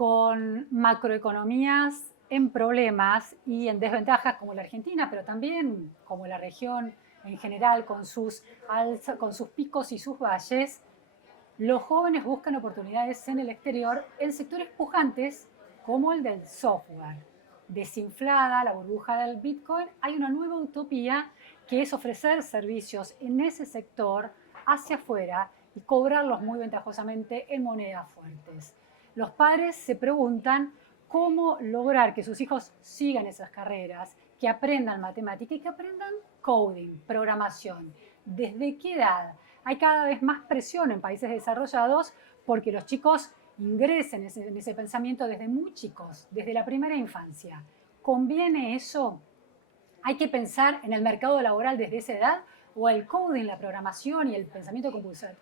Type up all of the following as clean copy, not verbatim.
con macroeconomías en problemas y en desventajas como la Argentina, pero también como la región en general, con sus picos y sus valles, los jóvenes buscan oportunidades en el exterior en sectores pujantes como el del software. Desinflada la burbuja del Bitcoin, hay una nueva utopía que es ofrecer servicios en ese sector hacia afuera y cobrarlos muy ventajosamente en monedas fuertes. Los padres se preguntan cómo lograr que sus hijos sigan esas carreras, que aprendan matemática y que aprendan coding, programación. ¿Desde qué edad? Hay cada vez más presión en países desarrollados porque los chicos ingresen en ese pensamiento desde muy chicos, desde la primera infancia. ¿Conviene eso? ¿Hay que pensar en el mercado laboral desde esa edad? ¿O el coding, la programación y el pensamiento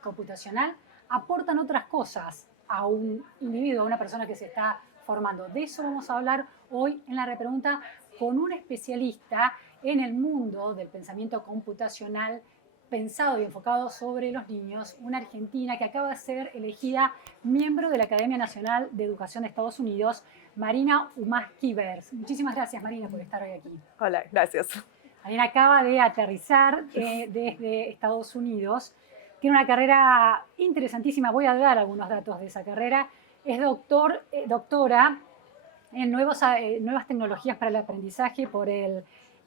computacional aportan otras cosas a un individuo, a una persona que se está formando? De eso vamos a hablar hoy en la repregunta con un especialista en el mundo del pensamiento computacional pensado y enfocado sobre los niños, una argentina que acaba de ser elegida miembro de la Academia Nacional de Educación de Estados Unidos, Marina Umaski-Bers. Muchísimas gracias, Marina, por estar hoy aquí. Hola, gracias. Marina acaba de aterrizar desde Estados Unidos. Tiene una carrera interesantísima. Voy a dar algunos datos de esa carrera. Es doctora en nuevas tecnologías para el aprendizaje por el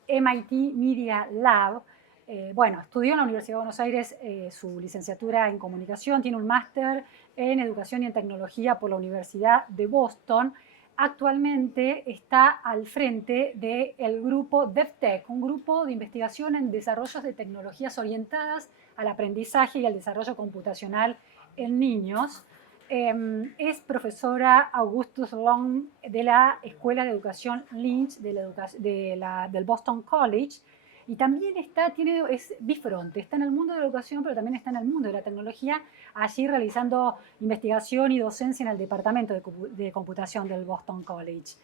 MIT Media Lab. Estudió en la Universidad de Buenos Aires su licenciatura en comunicación, tiene un máster en educación y en tecnología por la Universidad de Boston. Actualmente está al frente del grupo DevTech, un grupo de investigación en desarrollos de tecnologías orientadas al aprendizaje y al desarrollo computacional en niños. Es profesora Augustus Sloan de la Escuela de Educación Lynch del Boston College. Y también es bifronte, está en el mundo de la educación, pero también está en el mundo de la tecnología, allí realizando investigación y docencia en el departamento de computación del Boston College.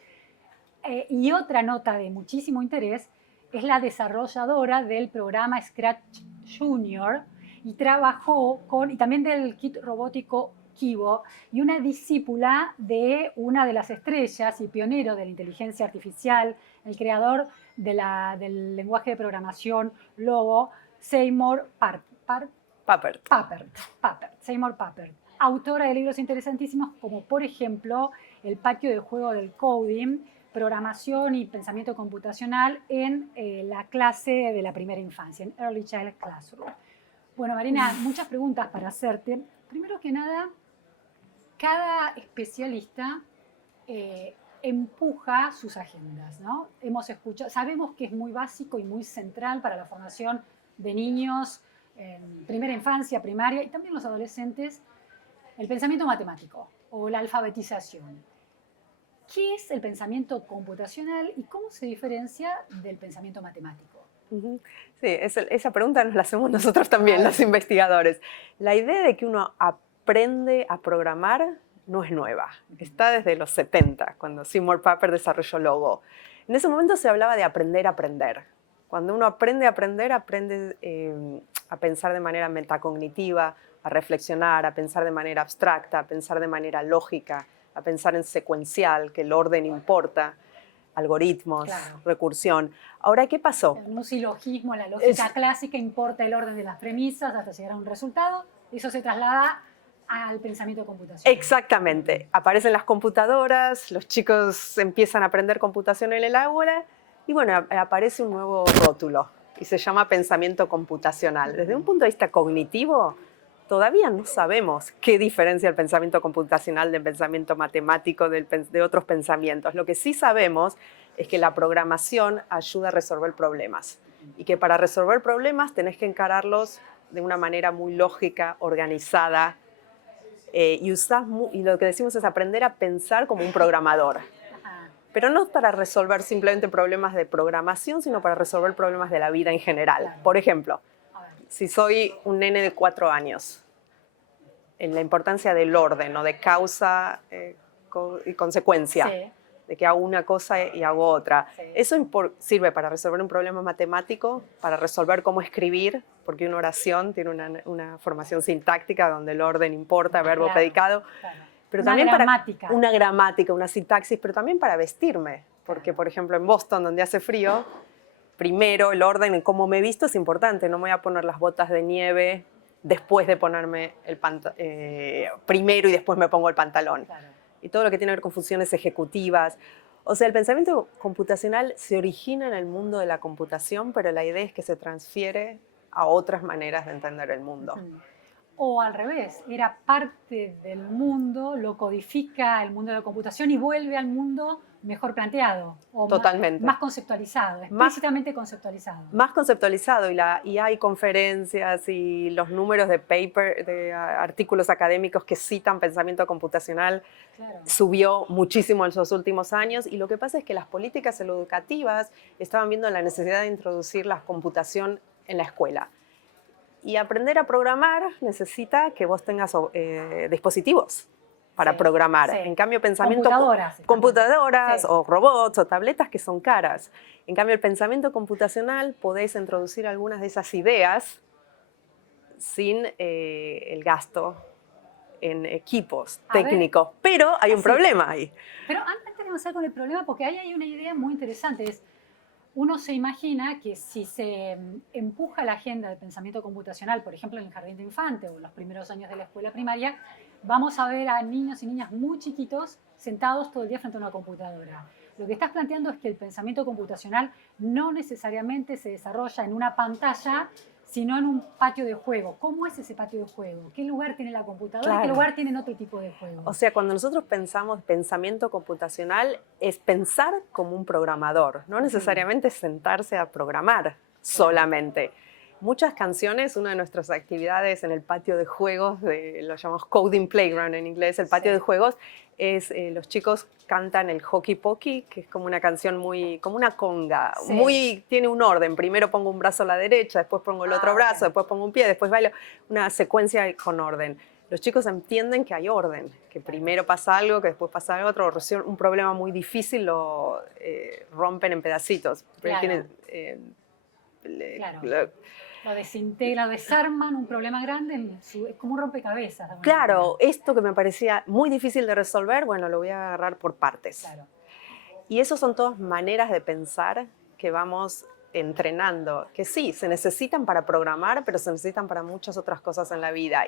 Y otra nota de muchísimo interés es la desarrolladora del programa Scratch Junior y y también del kit robótico Kibo, y una discípula de una de las estrellas y pionero de la inteligencia artificial, el creador del lenguaje de programación Logo, Seymour Papert. Seymour Papert, autora de libros interesantísimos como, por ejemplo, El patio de juego del coding, programación y pensamiento computacional en la clase de la primera infancia, en Early Child Classroom. Bueno, Marina, muchas preguntas para hacerte. Primero que nada, cada especialista empuja sus agendas, ¿no? Sabemos que es muy básico y muy central para la formación de niños en primera infancia, primaria y también los adolescentes, el pensamiento matemático o la alfabetización. ¿Qué es el pensamiento computacional y cómo se diferencia del pensamiento matemático? Sí, esa pregunta nos la hacemos nosotros también, los investigadores. La idea de que uno aprende a programar no es nueva. Está desde los 70, cuando Seymour Papert desarrolló Logo. En ese momento se hablaba de aprender a aprender. Cuando uno aprende a aprender, aprende a pensar de manera metacognitiva, a reflexionar, a pensar de manera abstracta, a pensar de manera lógica, a pensar en secuencial, que el orden importa, algoritmos, claro, recursión. Ahora, ¿qué pasó? Un silogismo, la lógica clásica, importa el orden de las premisas hasta llegar a un resultado, y eso se traslada al pensamiento computacional. Exactamente. Aparecen las computadoras, los chicos empiezan a aprender computación en el aula y bueno, aparece un nuevo rótulo y se llama pensamiento computacional. Desde un punto de vista cognitivo, todavía no sabemos qué diferencia el pensamiento computacional del pensamiento matemático de otros pensamientos. Lo que sí sabemos es que la programación ayuda a resolver problemas y que para resolver problemas tenés que encararlos de una manera muy lógica, organizada, y lo que decimos es aprender a pensar como un programador. Pero no para resolver simplemente problemas de programación, sino para resolver problemas de la vida en general. Claro. Por ejemplo, si soy un nene de 4 años, en la importancia del orden, ¿no? De causa y consecuencia, sí, de que hago una cosa y hago otra. Sí. Eso sirve para resolver un problema matemático, para resolver cómo escribir, porque una oración tiene una formación sintáctica donde el orden importa, verbo, claro, predicado. Claro. pero una también gramática. Una gramática, una sintaxis, pero también para vestirme. Porque, por ejemplo, en Boston, donde hace frío, primero el orden en cómo me visto es importante. No me voy a poner las botas de nieve después de ponerme primero y después me pongo el pantalón. Claro. Y todo lo que tiene que ver con funciones ejecutivas. O sea, el pensamiento computacional se origina en el mundo de la computación, pero la idea es que se transfiere a otras maneras de entender el mundo. O al revés, era parte del mundo, lo codifica el mundo de la computación y vuelve al mundo mejor planteado. O totalmente. Más conceptualizado, explícitamente conceptualizado. Más conceptualizado y hay conferencias y los números de artículos académicos que citan pensamiento computacional subió muchísimo en los últimos años y lo que pasa es que las políticas educativas estaban viendo la necesidad de introducir la computación en la escuela. Y aprender a programar necesita que vos tengas dispositivos para programar. Sí. En cambio, computadoras sí. o robots o tabletas que son caras. En cambio, el pensamiento computacional podéis introducir algunas de esas ideas sin el gasto en equipos técnicos. Pero hay un problema ahí. Pero antes de avanzar con el problema, porque ahí hay una idea muy interesante, uno se imagina que si se empuja la agenda del pensamiento computacional, por ejemplo, en el jardín de infante o en los primeros años de la escuela primaria, vamos a ver a niños y niñas muy chiquitos sentados todo el día frente a una computadora. Lo que estás planteando es que el pensamiento computacional no necesariamente se desarrolla en una pantalla, sino en un patio de juego. ¿Cómo es ese patio de juego? ¿Qué lugar tiene la computadora? Claro. ¿Qué lugar tienen otro tipo de juegos? O sea, cuando nosotros pensamos pensamiento computacional, es pensar como un programador, no necesariamente sentarse a programar solamente. Muchas canciones, una de nuestras actividades en el patio de juegos, lo llamamos Coding Playground en inglés, el patio de juegos, es los chicos cantan el Hockey Pokey, que es como una canción como una conga, tiene un orden. Primero pongo un brazo a la derecha, después pongo el otro brazo, después pongo un pie, después bailo, una secuencia con orden. Los chicos entienden que hay orden, que primero pasa algo, que después pasa algo otro, un problema muy difícil lo rompen en pedacitos. Claro. Lo desintegran, desarman un problema grande, es como un rompecabezas. Claro, esto que me parecía muy difícil de resolver, bueno, lo voy a agarrar por partes. Claro. Y eso son todas maneras de pensar que vamos entrenando, que sí, se necesitan para programar, pero se necesitan para muchas otras cosas en la vida.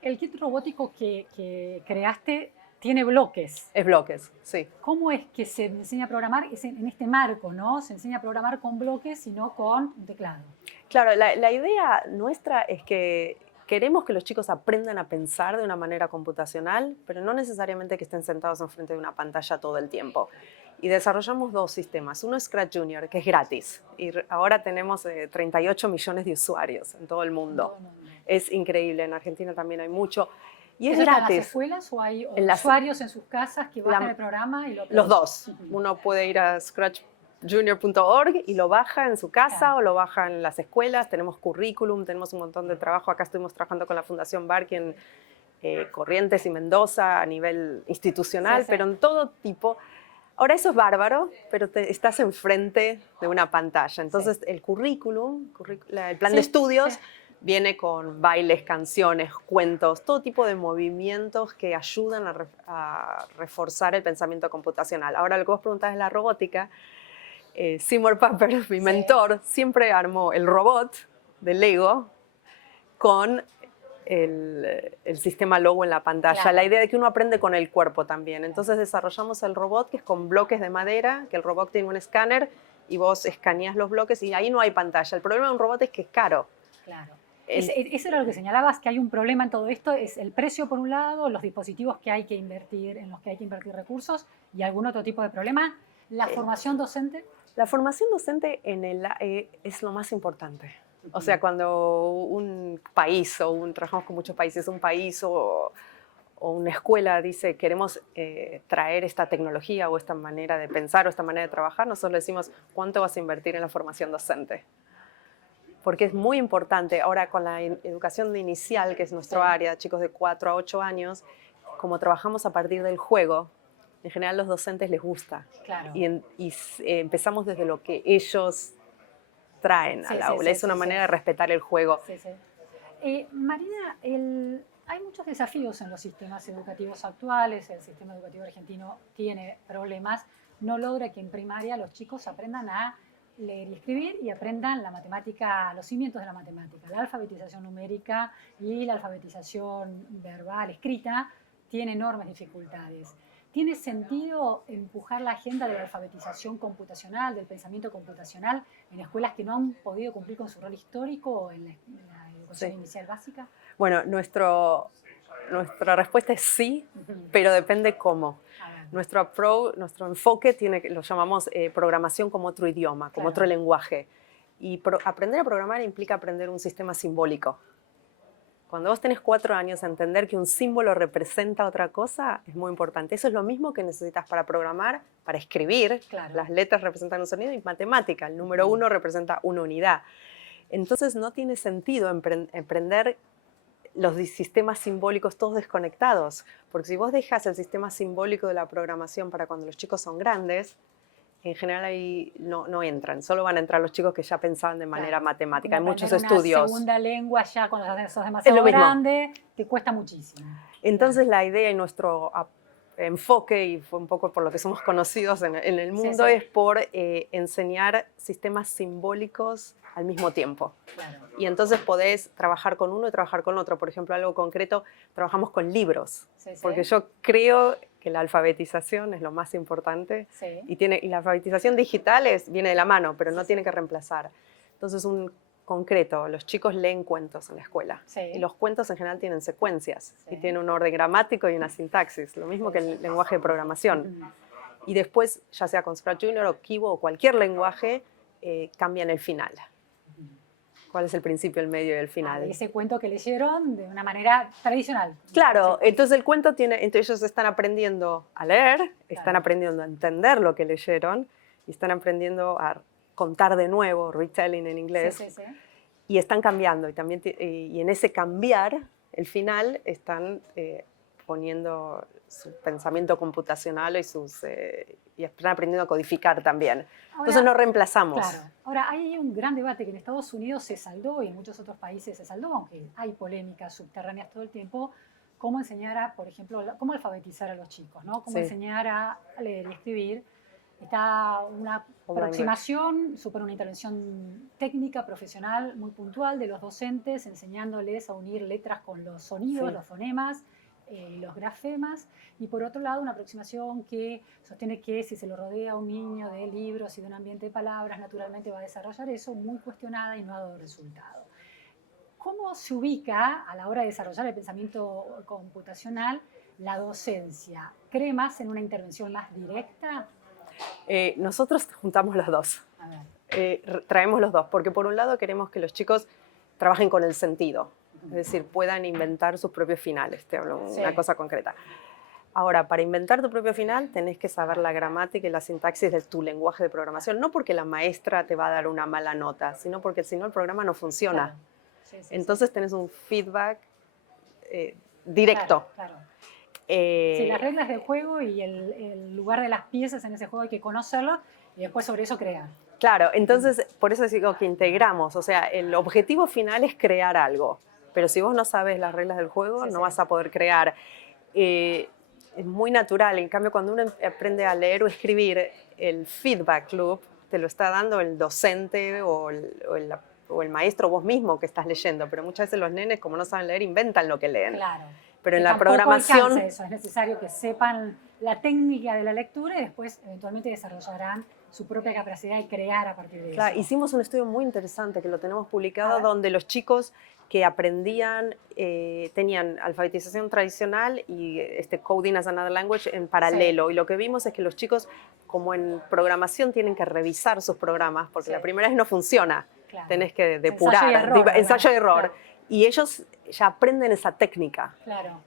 El kit robótico que creaste tiene bloques. Es bloques, sí. ¿Cómo es que se enseña a programar? Es en este marco, ¿no? Se enseña a programar con bloques y no con un teclado. Claro, la idea nuestra es que queremos que los chicos aprendan a pensar de una manera computacional, pero no necesariamente que estén sentados enfrente de una pantalla todo el tiempo. Y desarrollamos dos sistemas. Uno es Scratch Junior, que es gratis. Y ahora tenemos 38 millones de usuarios en todo el mundo. Es increíble. En Argentina también hay mucho. Y es gratis. ¿En las escuelas o hay usuarios en sus casas que bajan el programa y lo Los dos. Uno puede ir a scratchjunior.org y lo baja en su casa o lo baja en las escuelas. Tenemos currículum, tenemos un montón de trabajo. Acá estuvimos trabajando con la Fundación Barqui en Corrientes y Mendoza a nivel institucional, pero en todo tipo. Ahora eso es bárbaro, pero estás enfrente de una pantalla. Entonces el currículum, el plan de estudios, viene con bailes, canciones, cuentos, todo tipo de movimientos que ayudan a reforzar el pensamiento computacional. Ahora lo que vos preguntás es la robótica. Seymour Papert, mi mentor, siempre armó el robot de Lego con el sistema Logo en la pantalla. Claro. La idea de que uno aprende con el cuerpo también. Entonces desarrollamos el robot que es con bloques de madera, que el robot tiene un escáner y vos escaneas los bloques y ahí no hay pantalla. El problema de un robot es que es caro. Claro. Eso era lo que señalabas, que hay un problema en todo esto, es el precio por un lado, los dispositivos que hay que invertir, en los que hay que invertir recursos y algún otro tipo de problema. ¿La formación docente? La formación docente es lo más importante. O sea, cuando un país, trabajamos con muchos países, un país o una escuela dice queremos traer esta tecnología o esta manera de pensar o esta manera de trabajar, nosotros le decimos ¿cuánto vas a invertir en la formación docente? Porque es muy importante. Ahora con la educación inicial, que es nuestro área, chicos de 4 a 8 años, como trabajamos a partir del juego, en general a los docentes les gusta. Claro. Y empezamos desde lo que ellos traen al aula. Es una manera de respetar el juego. Marina, Hay muchos desafíos en los sistemas educativos actuales. El sistema educativo argentino tiene problemas. No logra que en primaria los chicos aprendan a leer y escribir y aprendan la matemática, los cimientos de la matemática. La alfabetización numérica y la alfabetización verbal, escrita, tiene enormes dificultades. ¿Tiene sentido empujar la agenda de la alfabetización computacional, del pensamiento computacional, en escuelas que no han podido cumplir con su rol histórico o en la educación inicial básica? Bueno, nuestra respuesta es sí, pero depende cómo. Nuestro enfoque lo llamamos programación como otro idioma, como otro lenguaje. Y aprender a programar implica aprender un sistema simbólico. Cuando vos tenés 4 años, entender que un símbolo representa otra cosa es muy importante. Eso es lo mismo que necesitas para programar, para escribir. Las letras representan un sonido y matemática. El número 1 representa una unidad. Entonces no tiene sentido emprender los sistemas simbólicos todos desconectados. Porque si vos dejas el sistema simbólico de la programación para cuando los chicos son grandes, en general ahí no entran, solo van a entrar los chicos que ya pensaban de manera matemática. Hay muchos estudios. Una segunda lengua ya cuando sos demasiado grande, te cuesta muchísimo. Entonces la idea y nuestro enfoque, y fue un poco por lo que somos conocidos en el mundo, es por enseñar sistemas simbólicos al mismo tiempo. Y entonces podés trabajar con uno y trabajar con otro. Por ejemplo, algo concreto, trabajamos con libros, porque yo creo que la alfabetización es lo más importante y la alfabetización digital viene de la mano, pero no tiene que reemplazar. Entonces, un concreto, los chicos leen cuentos en la escuela y los cuentos en general tienen secuencias y tienen un orden gramático y una sintaxis, lo mismo que el lenguaje de programación. Y después, ya sea con Scratch Junior o Kibo o cualquier lenguaje, cambian el final. ¿Cuál es el principio, el medio y el final? Ese cuento que leyeron de una manera tradicional. Claro, entonces el cuento entonces ellos están aprendiendo a leer, están aprendiendo a entender lo que leyeron y están aprendiendo a contar de nuevo, retelling en inglés, y están cambiando. Y en ese cambiar, el final, están poniendo su pensamiento computacional y están aprendiendo a codificar también. Entonces no reemplazamos. Claro. Ahora, hay un gran debate que en Estados Unidos se saldó y en muchos otros países se saldó, aunque hay polémicas subterráneas todo el tiempo, cómo enseñar por ejemplo, cómo alfabetizar a los chicos, ¿no? Cómo enseñar a leer y escribir. Está una aproximación, una intervención técnica, profesional, muy puntual de los docentes, enseñándoles a unir letras con los sonidos, los fonemas, los grafemas, y por otro lado una aproximación que sostiene que si se lo rodea a un niño de libros y de un ambiente de palabras, naturalmente va a desarrollar eso, muy cuestionada y no ha dado resultado. ¿Cómo se ubica a la hora de desarrollar el pensamiento computacional la docencia? ¿Cree más en una intervención más directa? Nosotros juntamos los dos. Traemos los dos, porque por un lado queremos que los chicos trabajen con el sentido. Es decir, puedan inventar sus propios finales. Te hablo una cosa concreta. Ahora, para inventar tu propio final, tenés que saber la gramática y la sintaxis de tu lenguaje de programación. No porque la maestra te va a dar una mala nota, sino porque si no el programa no funciona. Entonces tenés un feedback directo. Las reglas del juego y el lugar de las piezas en ese juego hay que conocerlo y después sobre eso crear. Claro, entonces por eso digo que integramos. O sea, el objetivo final es crear algo. Pero si vos no sabes las reglas del juego, no vas a poder crear. Es muy natural. En cambio, cuando uno aprende a leer o escribir, el feedback loop te lo está dando el docente o el maestro, vos mismo que estás leyendo. Pero muchas veces los nenes, como no saben leer, inventan lo que leen. Claro. Pero en la programación... Eso. Es necesario que sepan la técnica de la lectura y después eventualmente desarrollarán su propia capacidad de crear a partir de eso. Hicimos un estudio muy interesante que lo tenemos publicado donde los chicos que aprendían, tenían alfabetización tradicional y coding as another language en paralelo. Y lo que vimos es que los chicos, como en programación, tienen que revisar sus programas porque la primera vez no funciona. Tenés que depurar, ensayo y error. Y ellos ya aprenden esa técnica,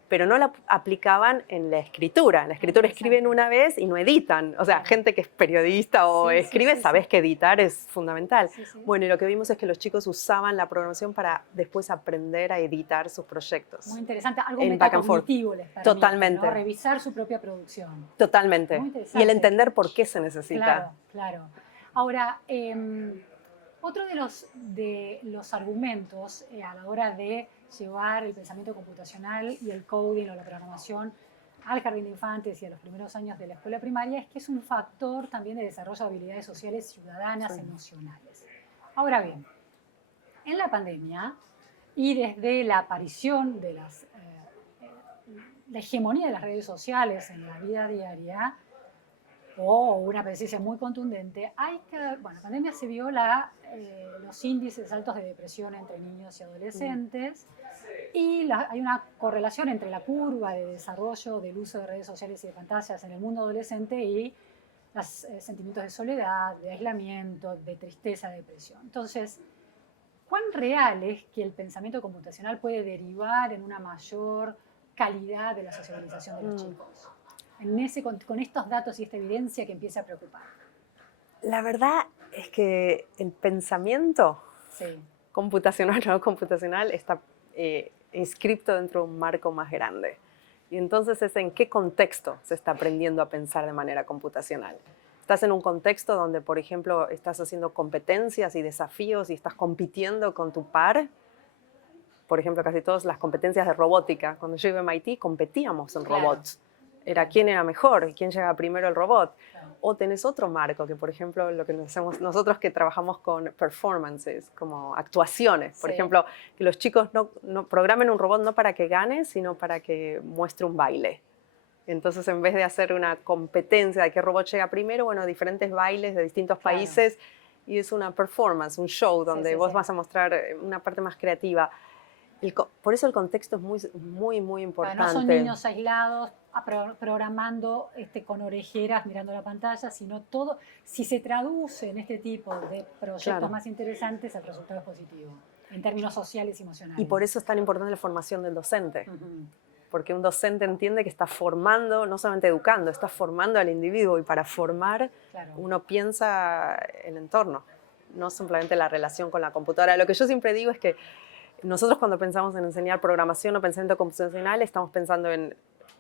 pero no la aplicaban en la escritura. En la escritura escriben una vez y no editan. O sea, gente que es periodista o escribe, sabes que editar es fundamental. Bueno, y lo que vimos es que los chicos usaban la programación para después aprender a editar sus proyectos. Muy interesante, algo metacognitivo les permite. Totalmente. ¿No? Revisar su propia producción. Totalmente. Y el entender por qué se necesita. Claro. Ahora, otro de los argumentos a la hora de llevar el pensamiento computacional y el coding o la programación al jardín de infantes y a los primeros años de la escuela primaria es que es un factor también de desarrollo de habilidades sociales ciudadanas, Sí. emocionales. Ahora bien, en la pandemia y desde la aparición de la hegemonía de las redes sociales en la vida diaria, o una presencia muy contundente, bueno, en pandemia se vio los índices altos de depresión entre niños y adolescentes y hay una correlación entre la curva de desarrollo del uso de redes sociales y de pantallas en el mundo adolescente y los sentimientos de soledad, de aislamiento, de tristeza, de depresión. Entonces, ¿cuán real es que el pensamiento computacional puede derivar en una mayor calidad de la socialización de los chicos? Con estos datos y esta evidencia que empieza a preocupar. La verdad es que el pensamiento computacional o no computacional está inscripto dentro de un marco más grande. Y entonces es en qué contexto se está aprendiendo a pensar de manera computacional. Estás en un contexto donde, por ejemplo, estás haciendo competencias y desafíos y estás compitiendo con tu par. Por ejemplo, casi todas las competencias de robótica. Cuando yo iba a MIT, competíamos en robots. Era quién era mejor, quién llegaba primero al robot. O tenés otro marco, que por ejemplo lo que hacemos nosotros que trabajamos con performances, como actuaciones. Por ejemplo, que los chicos no programen un robot no para que gane, sino para que muestre un baile. Entonces, en vez de hacer una competencia de qué robot llega primero, bueno, diferentes bailes de distintos países, y es una performance, un show, donde vos vas a mostrar una parte más creativa. Por eso el contexto es muy importante. No son niños aislados programando con orejeras mirando la pantalla, sino todo, si se traduce en este tipo de proyectos más interesantes, el resultado es positivo, en términos sociales y emocionales. Y por eso es tan importante la formación del docente. Porque un docente entiende que está formando, no solamente educando, está formando al individuo, y para formar uno piensa el entorno, no simplemente la relación con la computadora. Lo que yo siempre digo es que nosotros cuando pensamos en enseñar programación o pensamiento computacional estamos pensando en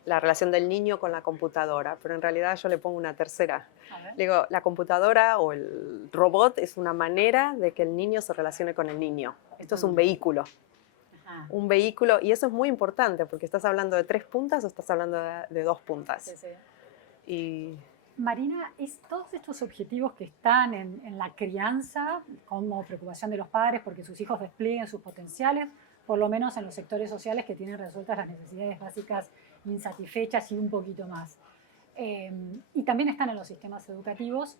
la relación del niño con la computadora, pero en realidad yo le pongo una tercera. Le digo, la computadora o el robot es una manera de que el niño se relacione con el niño. Esto es un vehículo. Un vehículo, y eso es muy importante porque estás hablando de 3 puntas o estás hablando de 2 puntas. Y Marina, todos estos objetivos que están en la crianza como preocupación de los padres porque sus hijos desplieguen sus potenciales, por lo menos en los sectores sociales que tienen resueltas las necesidades básicas insatisfechas y un poquito más. Y también están en los sistemas educativos.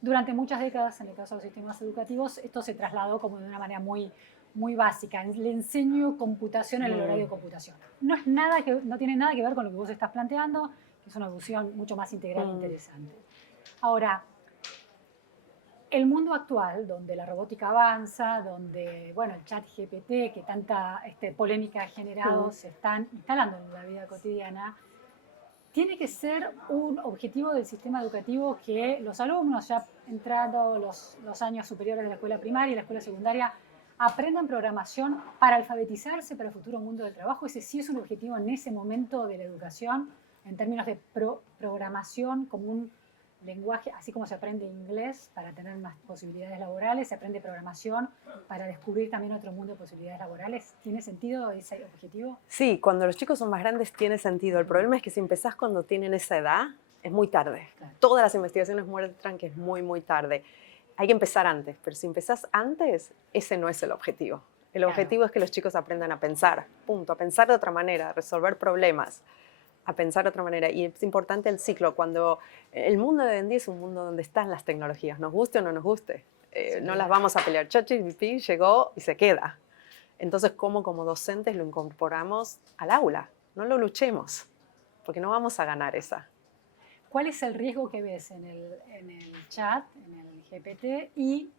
Durante muchas décadas, en el caso de los sistemas educativos, esto se trasladó como de una manera muy básica. Le enseño computación en el horario de computación. No tiene nada que ver con lo que vos estás planteando, que es una visión mucho más integral e interesante. Ahora, el mundo actual, donde la robótica avanza, donde el chat GPT, que tanta polémica ha generado, se están instalando en la vida cotidiana, tiene que ser un objetivo del sistema educativo que los alumnos, ya entrando los años superiores de la escuela primaria y la escuela secundaria, aprendan programación para alfabetizarse para el futuro mundo del trabajo. Ese sí es un objetivo en ese momento de la educación, en términos de programación como un lenguaje, así como se aprende inglés para tener más posibilidades laborales, se aprende programación para descubrir también otro mundo de posibilidades laborales. ¿Tiene sentido ese objetivo? Sí, cuando los chicos son más grandes tiene sentido. El problema es que si empezás cuando tienen esa edad, es muy tarde. Todas las investigaciones muestran que es muy tarde. Hay que empezar antes, pero si empezás antes, ese no es el objetivo. El objetivo es que los chicos aprendan a pensar, punto, a pensar de otra manera, a resolver problemas, a pensar de otra manera. Y es importante el ciclo. Cuando el mundo de hoy en día es un mundo donde están las tecnologías, nos guste o no nos guste. No las vamos a pelear. ChatGPT llegó y se queda. Entonces, ¿cómo como docentes lo incorporamos al aula? No lo luchemos, porque no vamos a ganar esa. ¿Cuál es el riesgo que ves en el chat, en el GPT, y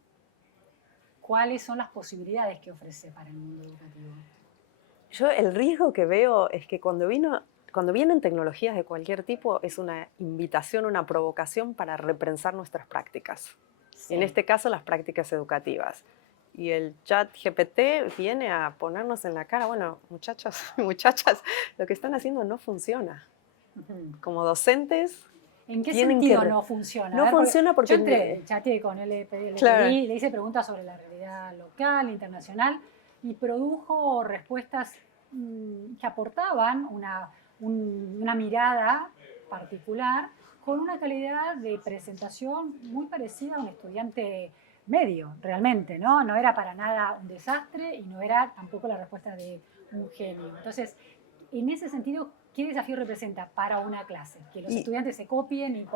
cuáles son las posibilidades que ofrece para el mundo educativo? Yo el riesgo que veo es que cuando vienen tecnologías de cualquier tipo es una invitación, una provocación para repensar nuestras prácticas. En este caso, las prácticas educativas. Y el chat GPT viene a ponernos en la cara, bueno, muchachos y muchachas, lo que están haciendo no funciona. Como docentes... ¿En qué sentido no funciona? No funciona porque... Yo chateé con él, le hice preguntas sobre la realidad local, internacional, y produjo respuestas que aportaban una mirada particular con una calidad de presentación muy parecida a un estudiante medio, realmente, ¿no? No era para nada un desastre y no era tampoco la respuesta de un genio. Entonces, en ese sentido, ¿qué desafío representa para una clase? Que los estudiantes se copien y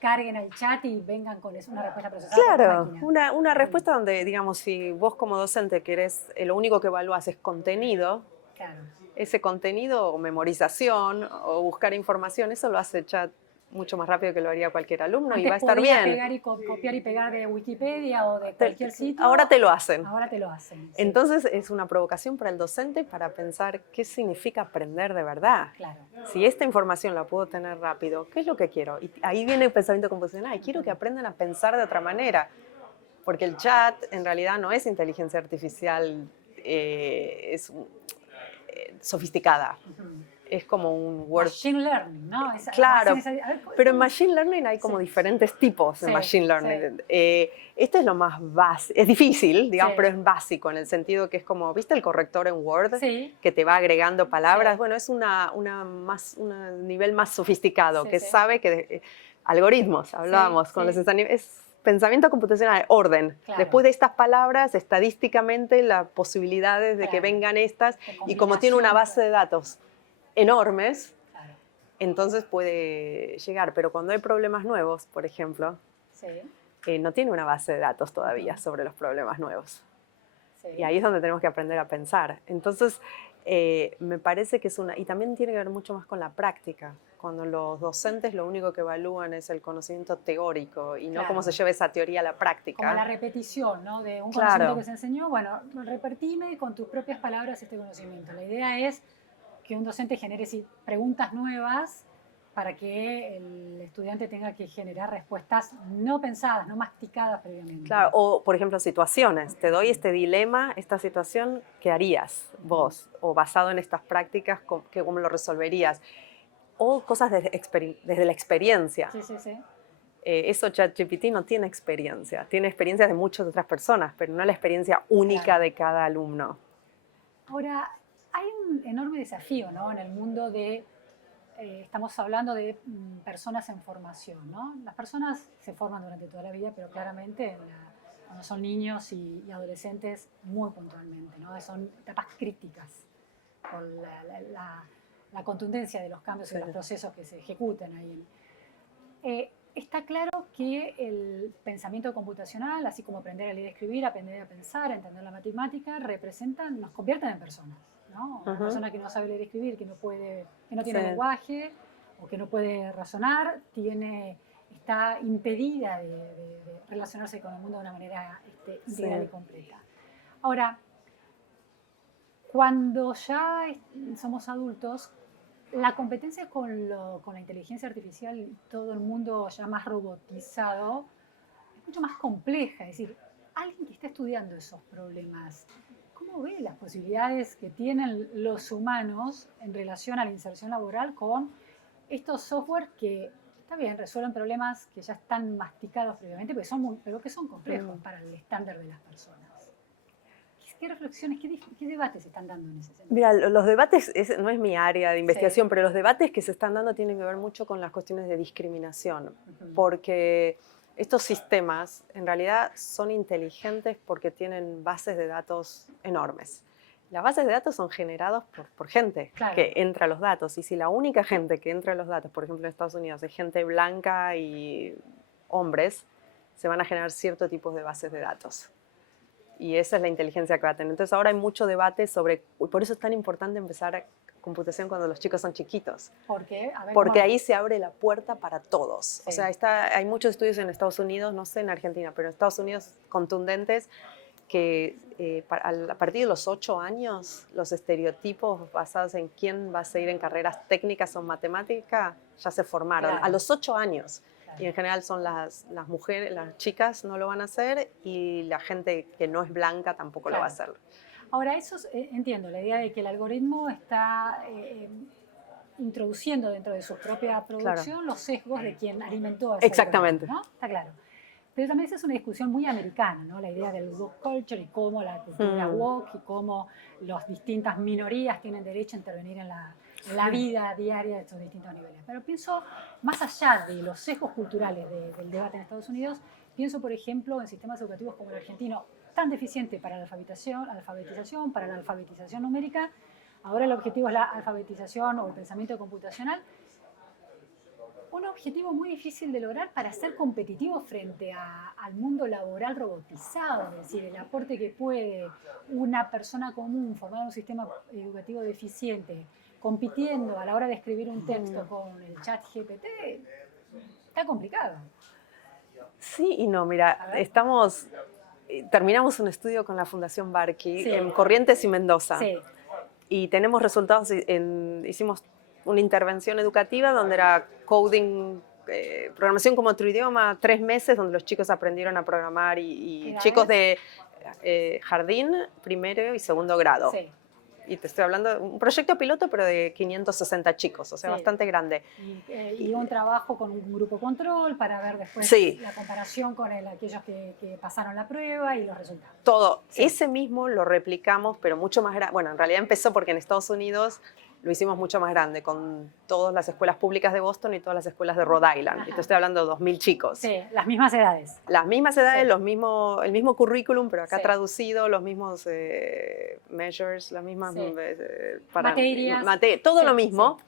carguen al chat y vengan con una respuesta procesada por la Claro, máquina. una respuesta donde, digamos, si vos como docente querés, lo único que evalúas es contenido, Claro. ese contenido o memorización o buscar información, eso lo hace el chat mucho más rápido que lo haría cualquier alumno. Antes y va a estar podías bien. pegar y copiar y pegar de Wikipedia o de cualquier sitio. Ahora te lo hacen. Ahora te lo hacen. Sí. Entonces es una provocación para el docente para pensar qué significa aprender de verdad. Claro. Si esta información la puedo tener rápido, ¿qué es lo que quiero? Y ahí viene el pensamiento computacional. Quiero que aprendan a pensar de otra manera. Porque el chat en realidad no es inteligencia artificial sofisticada. Es como un word. Machine learning, ¿no? Claro, pero en Machine Learning hay como diferentes tipos de Machine Learning. Este es lo más básico, es difícil, digamos, pero es básico en el sentido que es como, ¿viste el corrector en Word? Que te va agregando palabras. Bueno, es un nivel más sofisticado, que sabe que algoritmos, hablábamos con los es pensamiento computacional, orden. Claro. Después de estas palabras, estadísticamente las posibilidades de que vengan estas, y como tiene una base de datos enormes, entonces puede llegar. Pero cuando hay problemas nuevos, por ejemplo, no tiene una base de datos todavía sobre los problemas nuevos. Y ahí es donde tenemos que aprender a pensar. Entonces, me parece que y también tiene que ver mucho más con la práctica. Cuando los docentes lo único que evalúan es el conocimiento teórico y no cómo se lleva esa teoría a la práctica. Como la repetición, ¿no? De un conocimiento que se enseñó, bueno, repartime con tus propias palabras este conocimiento. La idea es que un docente genere preguntas nuevas para que el estudiante tenga que generar respuestas no pensadas, no masticadas previamente. Claro, o por ejemplo situaciones. Te doy este dilema, esta situación, ¿qué harías vos? O basado en estas prácticas, ¿cómo lo resolverías? O cosas desde la experiencia. Eso ChatGPT no tiene experiencia. Tiene experiencias de muchas otras personas, pero no la experiencia única de cada alumno. Ahora, hay un enorme desafío, ¿no? En el mundo estamos hablando de personas en formación, ¿no? Las personas se forman durante toda la vida, pero claramente cuando son niños y adolescentes muy puntualmente, ¿no? Son etapas críticas por la contundencia de los cambios y de los procesos que se ejecutan ahí. Está claro que el pensamiento computacional, así como aprender a leer y escribir, aprender a pensar, a entender la matemática, nos convierten en personas, ¿no? Una persona que no sabe leer y escribir, que no tiene lenguaje o que no puede razonar, está impedida de relacionarse con el mundo de una manera integral y completa. Ahora, cuando ya somos adultos, la competencia con la inteligencia artificial y todo el mundo ya más robotizado es mucho más compleja. Es decir, alguien que está estudiando esos problemas, ¿cómo ve las posibilidades que tienen los humanos en relación a la inserción laboral con estos software que, está bien, resuelven problemas que ya están masticados previamente, pero que son complejos para el estándar de las personas? ¿Qué reflexiones, qué debates se están dando en ese sentido? Mira, los debates, no es mi área de investigación, pero los debates que se están dando tienen que ver mucho con las cuestiones de discriminación, porque estos sistemas en realidad son inteligentes porque tienen bases de datos enormes. Las bases de datos son generadas por gente que entra a los datos, y si la única gente que entra a los datos, por ejemplo en Estados Unidos, es gente blanca y hombres, se van a generar ciertos tipos de bases de datos. Y esa es la inteligencia que va a tener. Entonces ahora hay mucho debate por eso es tan importante empezar computación cuando los chicos son chiquitos. ¿Por qué? Porque ahí se abre la puerta para todos. O sea, hay muchos estudios en Estados Unidos, no sé en Argentina, pero en Estados Unidos contundentes, que a partir de los 8 años, los estereotipos basados en quién va a seguir en carreras técnicas o matemáticas ya se formaron. A los 8 años. Y en general son las mujeres, las chicas no lo van a hacer, y la gente que no es blanca tampoco lo va a hacer. Ahora, entiendo, la idea de que el algoritmo está introduciendo dentro de su propia producción los sesgos de quien alimentó a ese Exactamente. algoritmo, ¿no? Está claro. Pero también esa es una discusión muy americana, ¿no? La idea del woke culture y cómo la cultura woke y cómo las distintas minorías tienen derecho a intervenir en la vida diaria de estos distintos niveles. Pero pienso, más allá de los sesgos culturales del debate en Estados Unidos, pienso, por ejemplo, en sistemas educativos como el argentino, tan deficiente para la alfabetización, para la alfabetización numérica. Ahora el objetivo es la alfabetización o el pensamiento computacional. Un objetivo muy difícil de lograr para ser competitivo frente al mundo laboral robotizado, es decir, el aporte que puede una persona común formar un sistema educativo deficiente, compitiendo a la hora de escribir un texto con el chat GPT, está complicado. Sí y no, mira, terminamos un estudio con la Fundación Barqui Sí. en Corrientes y Mendoza. Sí. Y tenemos resultados, hicimos una intervención educativa donde era coding, programación como otro idioma, 3 meses, donde los chicos aprendieron a programar y chicos de jardín, primero y segundo grado. Sí. Y te estoy hablando de un proyecto piloto, pero de 560 chicos, o sea, bastante grande. Y un trabajo con un grupo control para ver después la comparación con aquellos que pasaron la prueba y los resultados. Todo. Sí. Ese mismo lo replicamos, pero mucho más grande. Bueno, en realidad empezó porque en Estados Unidos lo hicimos mucho más grande, con todas las escuelas públicas de Boston y todas las escuelas de Rhode Island. Te estoy hablando de 2.000 chicos. Sí, las mismas edades. Las mismas edades, el mismo currículum, pero acá traducido, los mismos measures, las mismas materias. Todo lo mismo. Sí.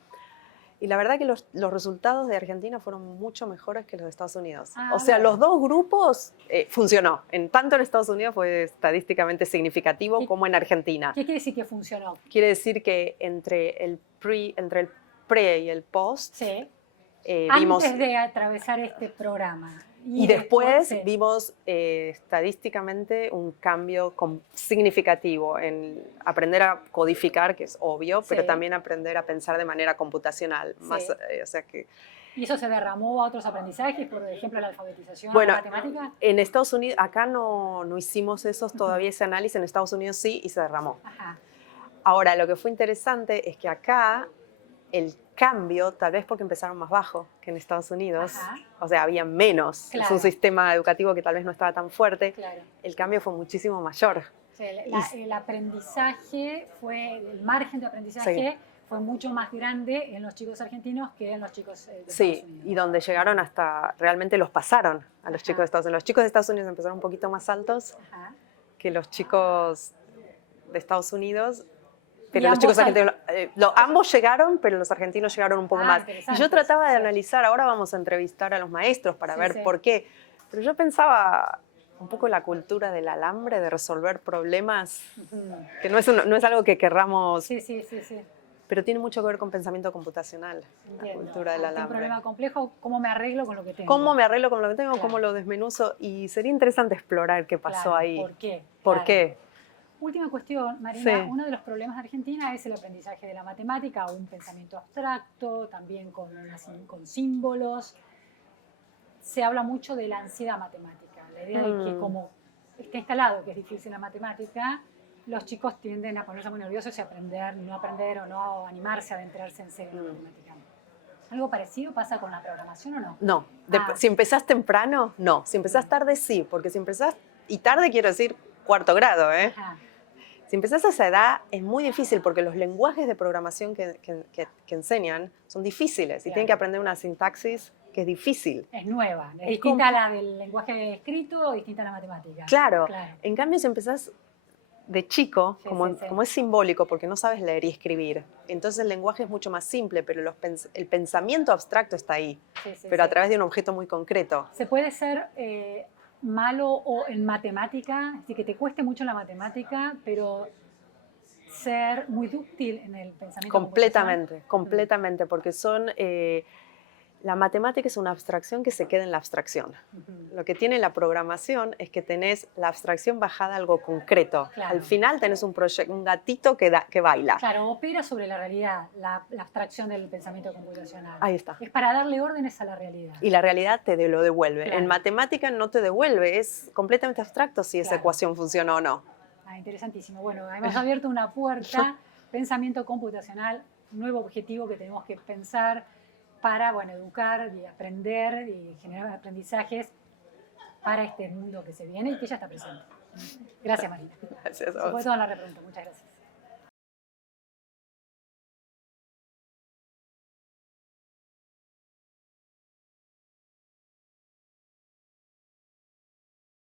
Y la verdad que los resultados de Argentina fueron mucho mejores que los de Estados Unidos. O sea, los dos grupos funcionó. Tanto en Estados Unidos fue estadísticamente significativo como en Argentina. ¿Qué quiere decir que funcionó? Quiere decir que entre el pre y el post, vimos... Antes de atravesar este programa. Y después vimos estadísticamente un cambio significativo en aprender a codificar, que es obvio, pero también aprender a pensar de manera computacional. Más, o sea que, ¿Y eso se derramó a otros aprendizajes, por ejemplo, la alfabetización, la matemática? En Estados Unidos, acá no hicimos todavía ese análisis, en Estados Unidos sí, y se derramó. Ahora, lo que fue interesante es que acá el cambio, tal vez porque empezaron más bajo que en Estados Unidos, o sea, había menos, es un sistema educativo que tal vez no estaba tan fuerte, el cambio fue muchísimo mayor. El aprendizaje el margen de aprendizaje fue mucho más grande en los chicos argentinos que en los chicos de Estados Unidos. Y donde llegaron hasta, realmente los pasaron a los chicos de Estados Unidos. Los chicos de Estados Unidos empezaron un poquito más altos que los chicos de Estados Unidos. Pero los chicos argentinos, ambos llegaron, pero los argentinos llegaron un poco más. Y yo trataba de analizar, ahora vamos a entrevistar a los maestros para ver por qué. Pero yo pensaba un poco la cultura del alambre, de resolver problemas, que no es algo que querramos. Pero tiene mucho que ver con pensamiento computacional, la cultura del alambre. Un problema complejo, ¿cómo me arreglo con lo que tengo? ¿Cómo me arreglo con lo que tengo? ¿Cómo lo desmenuzo? Y sería interesante explorar qué pasó ahí. ¿Por qué? ¿Por qué? Última cuestión, Marina. Uno de los problemas de Argentina es el aprendizaje de la matemática, o un pensamiento abstracto, también con símbolos. Se habla mucho de la ansiedad matemática, la idea de que como está instalado que es difícil la matemática, los chicos tienden a ponerse muy nerviosos y no aprender o no animarse a adentrarse en serio en la matemática. ¿Algo parecido pasa con la programación o no? No. Si empezás temprano, no. Si empezás tarde, sí. Porque si empezás, y tarde quiero decir cuarto grado, Si empezás a esa edad es muy difícil porque los lenguajes de programación que enseñan son difíciles y tienen que aprender una sintaxis que es difícil. Es nueva, es distinta a la del lenguaje escrito o distinta a la matemática. Claro. En cambio si empezás de chico, como es simbólico porque no sabes leer y escribir, entonces el lenguaje es mucho más simple, pero el pensamiento abstracto está ahí, pero a través de un objeto muy concreto. ¿Se puede ser malo o en matemática, es decir, que te cueste mucho la matemática, pero ser muy dúctil en el pensamiento completamente, porque la matemática es una abstracción que se queda en la abstracción. Lo que tiene la programación es que tenés la abstracción bajada a algo concreto. Al final tenés un gatito que baila. Claro, opera sobre la realidad, la abstracción del pensamiento computacional. Ahí está. Es para darle órdenes a la realidad. Y la realidad te lo devuelve. En matemática no te devuelve, es completamente abstracto si esa ecuación funciona o no. Interesantísimo. Bueno, hemos abierto una puerta, pensamiento computacional, un nuevo objetivo que tenemos que pensar para educar y aprender y generar aprendizajes para este mundo que se viene y que ya está presente. Gracias, Marina. Gracias a Se vos. fue toda la repregunta. Muchas gracias.